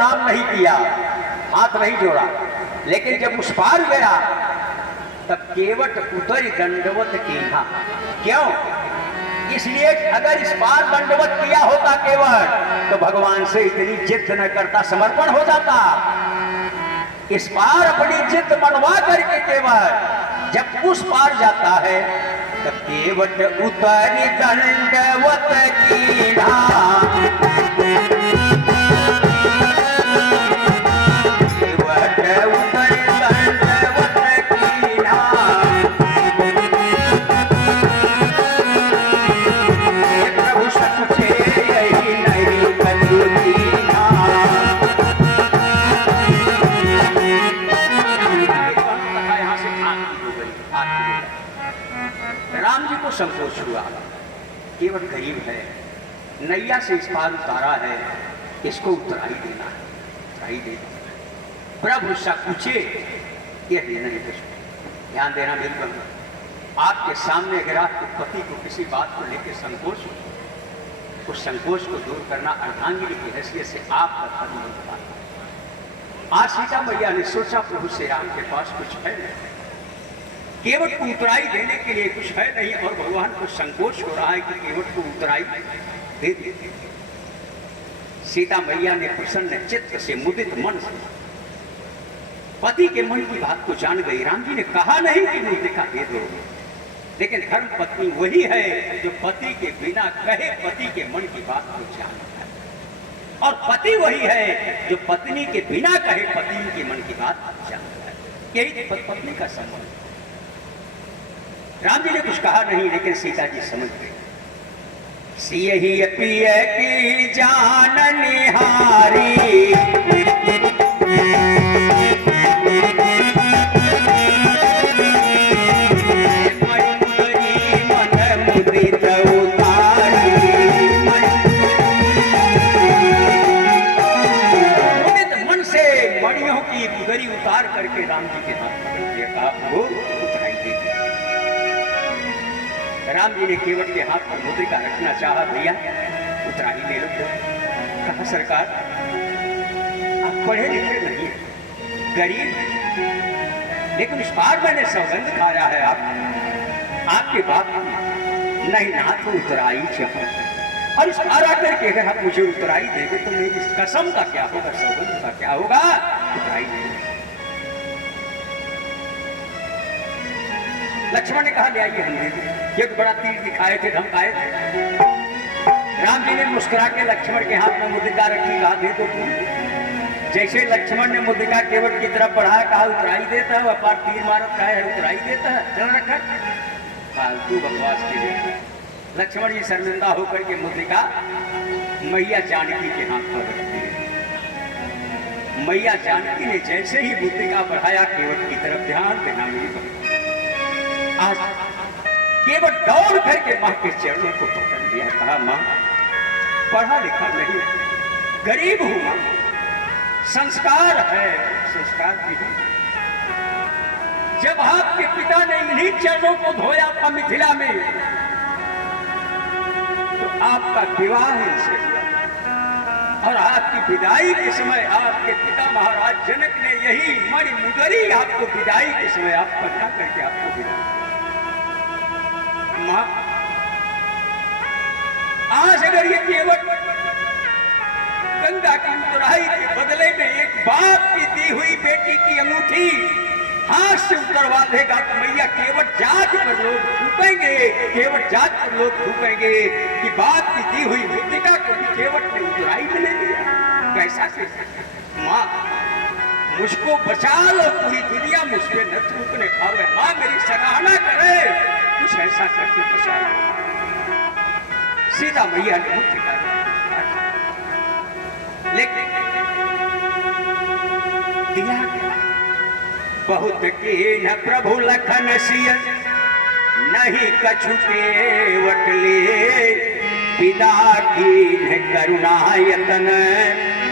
प्रणाम नहीं किया, हाथ नहीं जोड़ा, लेकिन जब उस पार गया तब केवट उतर दंडवत कीन्हा। क्यों? इसलिए अगर इस पार दंडवत किया होता केवट तो भगवान से इतनी जिद न करता, समर्पण हो जाता। इस पार अपनी जिद मनवा करके केवट जब उस पार जाता है तब केवट उतर दंडवत कीन्हा। राम जी को संकोच हुआ, केवट गरीब है, नैया से इस पार उतारा है, इसको उतराई देना है, उतराई देना। प्रभु सा पूछे यह देना है कुछ। ध्यान देना बिल्कुल, आपके सामने अगर आपके पति को किसी बात को लेकर संकोच हो, उस संकोच को दूर करना अर्धांगिनी की हैसियत से आपका धर्म होता है। आज सीता मैया ने सोचा प्रभु श्री राम के पास कुछ है नहीं, केवट को उतराई देने के लिए कुछ है नहीं, और भगवान को संकोच हो रहा है कि केवट को उतराई दे दे। सीता मैया ने प्रसन्न चित्त से, मुदित मन से पति के मन की बात को जान गई। राम जी ने कहा नहीं कि मृतिका दे दो, लेकिन धर्म पत्नी वही है जो पति के बिना कहे पति के मन की बात को जानता है, और पति वही है जो पत्नी के बिना कहे पति के मन की बात जानता है। यही पत्नी का संबंध। राम जी ने कुछ कहा नहीं, लेकिन सीता जी समझ गई। सियहि पिय की जान निहारी, मन मुदित उतारी। मुदित मन से मणियों की गुदरी उतार करके राम जी के हाथ पकड़ दिया, कहा वो उतराई दे। राम जी ने केवट के हाथ पर मुद्रिका रखना चाहा, भैया उतराई ले लो। कहा सरकार आप पढ़े लिखे नहीं, गरीब, लेकिन इस बार मैंने सौगंध खाया है आपके बाप नहीं ना तो उतराई चाहो, और इस बार आकर के अगर आप मुझे उतराई देंगे तो मेरी कसम का क्या होगा, सौगंध का क्या होगा, उतराई देंगे। लक्ष्मण ने कहा ले आइए हम दे, एक बड़ा तीर दिखाए थे, धमकाए थे। राम जी ने मुस्कुरा के लक्ष्मण के हाथ में मुद्रिका रखी, कहा दे दो तुम। जैसे लक्ष्मण ने मुद्रिका केवट की तरफ बढ़ाया, कहा उतराई देता है, अपार तीर मारत का है, उतराई देता है, चल रखा फालतू बकवास के लिए। लक्ष्मण जी शर्मिंदा होकर के मुद्रिका मैया जानकी के हाथ पर रख दी। मैया जानकी ने जैसे ही मुद्रिका बढ़ाया केवट की तरफ, ध्यान देना मेरी आज केवट दौड़ करके मां के चरणों को पकड़ लिया, कहा मां पढ़ा लिखा नहीं, गरीब हूं मां, संस्कार है, संस्कार भी है। जब आपके पिता ने इन्हीं चरणों को धोया था मिथिला में, तो आपका विवाह इनसे हुआ, और आपकी विदाई के समय आपके पिता महाराज जनक ने यही मणि मुदरी आपको विदाई के समय आप पकड़ा करके आपको विदाई। मां आज अगर ये केवट गंगा की उतराई के बदले में एक बाप की दी हुई बेटी की अंगूठी हाथ से उतरवा देगा तो मैया केवट जात पर लोग थूकेंगे, केवट जात पर लोग थूकेंगे कि बाप की दी हुई मृतिका को भी केवट ने उतराई में ले लिया। कैसा से मां मुझको बचा लो, पूरी दुनिया मुझ पे न थूकने पावे, मां मेरी सराहना करे, कुछ ऐसा करके बचा लो। सीता मैया ने मुद्रिका लेकिन दिया बहुत के न प्रभु लखन सिय नहीं कछु केवट ले, पिता की करुणायतन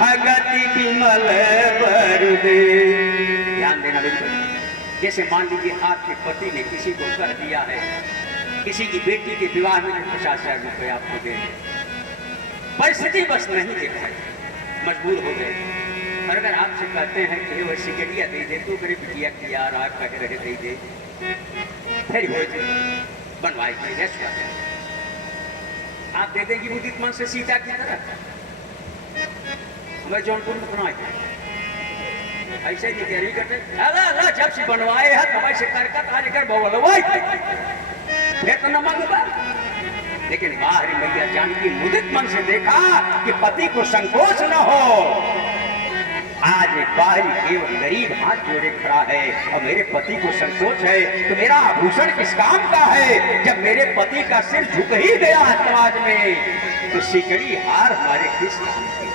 भगति विमल बर दे। ध्यान देना बिल्कुल, जैसे मान लीजिए आपके पति ने किसी को कर दिया है, किसी की बेटी के विवाह में 50,000 रुपये आपको दे, परिस्थिति बस नहीं दे पाई, मजबूर हो गए, और अगर आपसे कहते हैं कि वो सिकरिया दे दे तू करे बिटिया की यार आप कह रहे दे दे फिर हो बनवाई गई है, आप दे देंगी उदित मन से सीता की तरह? हमें जौनपुर में बनवाए ऐसे नहीं कह रही करते अला जब से बनवाए है तो वैसे करका आज कर बोलवाई फिर तो न मांगूंगा। लेकिन बाहरी मैया जानकी मुदित मन से देखा कि पति को संकोच न हो। आज एक बाहरी केवल गरीब हाथ जोड़े खड़ा है और मेरे पति को संकोच है तो मेरा आभूषण किस काम का है? जब मेरे पति का सिर झुक ही गया समाज में तो सिकड़ी हार हमारे किस काम की?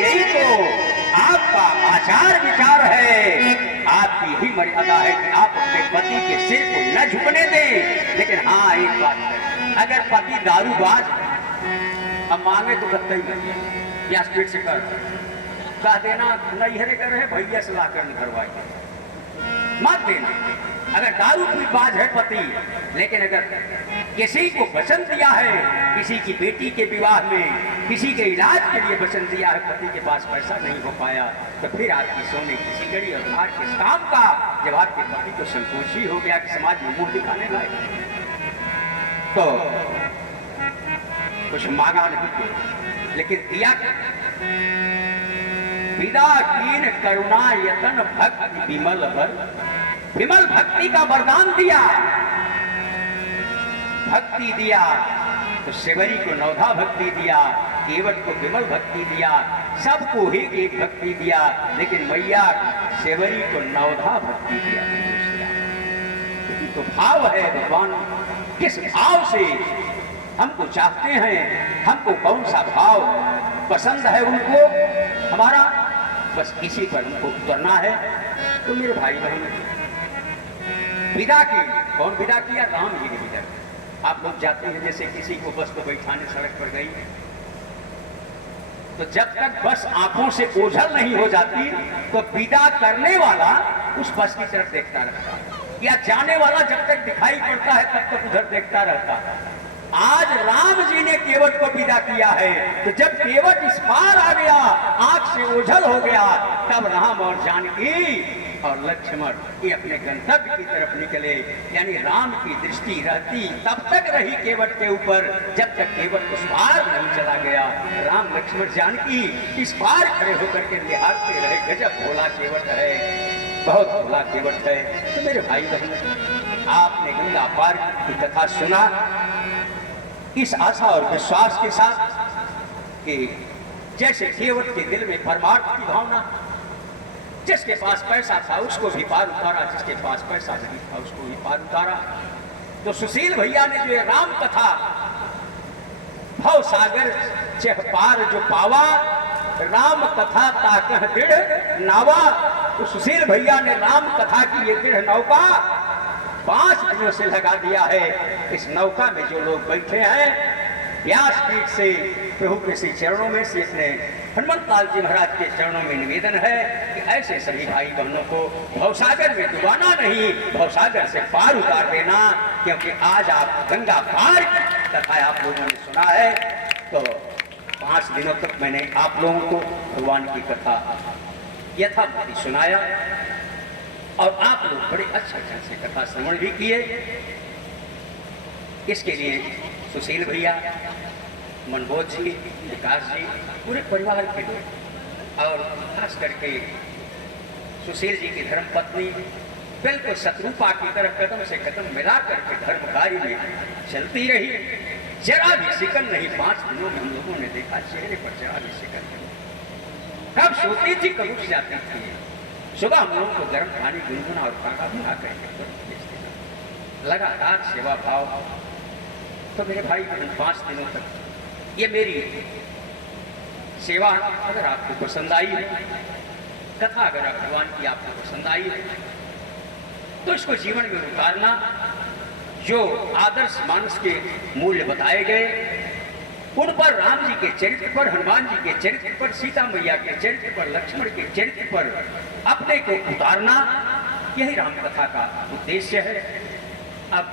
यही तो आपका आचार विचार है, आपकी ही मर्यादा है कि आप अपने पति के सिर को न झुकने दें। लेकिन हाँ एक बात है, अगर पति दारूबाज अब मांगे तो कत्ते ही नहीं या स्पीड से कर कह देना नहीं हरे कर रहे भैया से ला कर भरवाई मत देना। अगर दारू कोई बाज है पति, लेकिन अगर किसी को वचन दिया है, किसी की बेटी के विवाह में किसी के इलाज के लिए वचन दिया है, पति के पास पैसा नहीं हो पाया तो फिर आपकी सोने की सिकड़ी और हार किस काम का? जब आपके पति को संकोच ही हो गया कि समाज में मुंह दिखाने लायक तो कुछ मांगा नहीं लेकिन दिया। विदा कीन करुणा यतन भक्ति विमल भर, विमल भक्ति का वरदान दिया, भक्ति दिया तो सेवरी को नवधा भक्ति दिया, केवट को विमल भक्ति दिया, सबको ही एक भक्ति दिया। लेकिन मैया सेवरी को नवधा भक्ति दिया। तो भाव है भगवान किस भाव से हमको चाहते हैं, हमको कौन सा भाव पसंद है उनको, हमारा बस इसी पर उनको उतरना है। तो मेरे भाई बहन विदा की, कौन विदा किया? राम जी ने विदा। आप लोग जाते हैं जैसे किसी को बस को बैठाने सड़क पर गई तो जब तक बस आंखों से ओझल नहीं हो जाती तो विदा करने वाला उस बस की तरफ देखता रहता, या जाने वाला जब तक दिखाई पड़ता है तब तक उधर देखता रहता। आज राम जी ने केवट को विदा किया है तो जब केवट इस पार आ गया, आंख से ओझल हो गया, तब राम और जानकी और लक्ष्मण ये अपने गंतव्य की तरफ निकले। यानी राम की दृष्टि रहती तब तक रही केवट के ऊपर जब तक केवट उस पार नहीं चला गया। राम लक्ष्मण जानकी इस पार खड़े होकर के निहारते रहे, गजब भोला केवट है, बहुत भोला केवट है। तो मेरे भाई बहन आपने गंगा पार की कथा सुना इस आशा और विश्वास के साथ कि जैसे केवट के दिल में परमार्थ की भावना, जिसके पास पैसा था उसको भी पार उतारा, जिसके पास पैसा नहीं था उसको भी पार उतारा। तो सुशील भैया ने जो राम कथा भव सागर चह पार जो पावा, राम कथा ताकह दृढ़ नावा। तो सुशील भैया ने राम कथा की ये दृढ़ नौका 5 दिनों से लगा दिया है। इस नौका में जो लोग बैठे हैं, व्यासपीठ से प्रभु के श्री चरणों में से अपने हनुमत लाल जी महाराज के चरणों में निवेदन है कि ऐसे सभी भाई बहनों को भवसागर में डुबाना नहीं, भवसागर से पार उतार देना। क्योंकि आज आप गंगा पार की कथा आप लोगों ने सुना है तो 5 दिनों तक मैंने आप लोगों को भगवान की कथा यथावत सुनाया और आप लोग बड़े अच्छे से कथा श्रवण भी किए। इसके लिए सुशील भैया, मनबोध जी, विकास जी, पूरे परिवार के लोग और खास करके सुशील जी की धर्मपत्नी बिल्कुल शत्रुपा की तरह कदम से कदम मिला करके धर्म कार्य में चलती रही, जरा भी शिकन नहीं। 5 दिनों में हम लोगों ने देखा चेहरे पर जरा भी शिकन नहीं। कब सोती थी कब उठ जाती थी। सुबह हम लोगों को गर्म पानी गुनगुना और काका बना करके लगातार सेवा भाव। तो मेरे भाई बहन 5 दिनों तक ये मेरी सेवा अगर आपको पसंद आई है, कथा अगर भगवान की आपको पसंद आई है तो इसको जीवन में उतारना। जो आदर्श मानस के मूल्य बताए गए उन पर, राम जी के चरित्र पर, हनुमान जी के चरित्र पर, सीता मैया के चरित्र पर, लक्ष्मण के चरित्र पर अपने को उतारना, यही राम कथा का उद्देश्य है। अब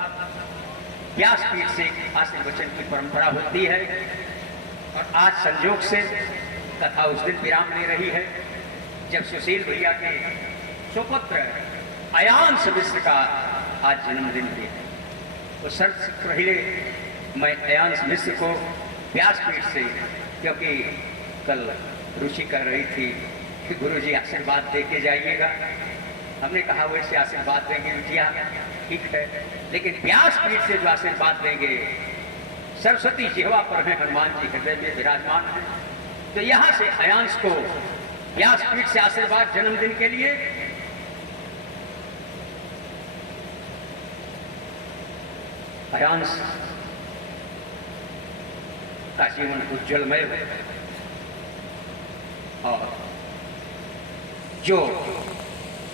व्यासपीठ से आशीर्वचन की परंपरा होती है और आज संयोग से कथा उस दिन विराम ले रही है। जब सुशील भैया के सुपुत्र अयांश मिश्र का आज जन्मदिन भी है। वो सबसे पहले मैं अयांश मिश्र को व्यासपीठ से, क्योंकि कल रुचि कर रही थी कि गुरुजी आशीर्वाद दे के जाइएगा, हमने कहा वैसे आशीर्वाद देंगे बिटिया, ठीक है, लेकिन व्यासपीठ से जो आशीर्वाद देंगे, सरस्वती जिह्वा पर है, हनुमान जी हृदय में विराजमान है, तो यहाँ से अयांश को व्यासपीठ से आशीर्वाद जन्मदिन के लिए। अयांश का जीवन उज्जवलमय है और जो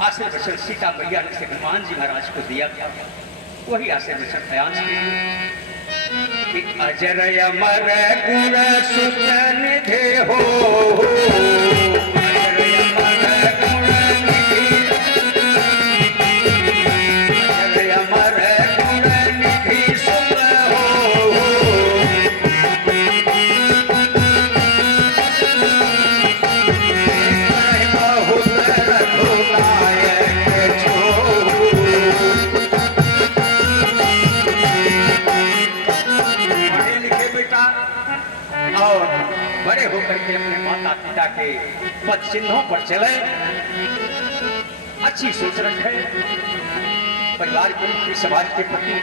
आशीर्वचन सीता मैया ने हनुमान जी महाराज को दिया था, वही आशीर्वचन अयांश के कि अजर अमर गुण सुत निधे हो, बड़े होकर के अपने माता पिता के पद चिन्हों पर चले, अच्छी सोच रखे, परिवार के प्रति, समाज के प्रति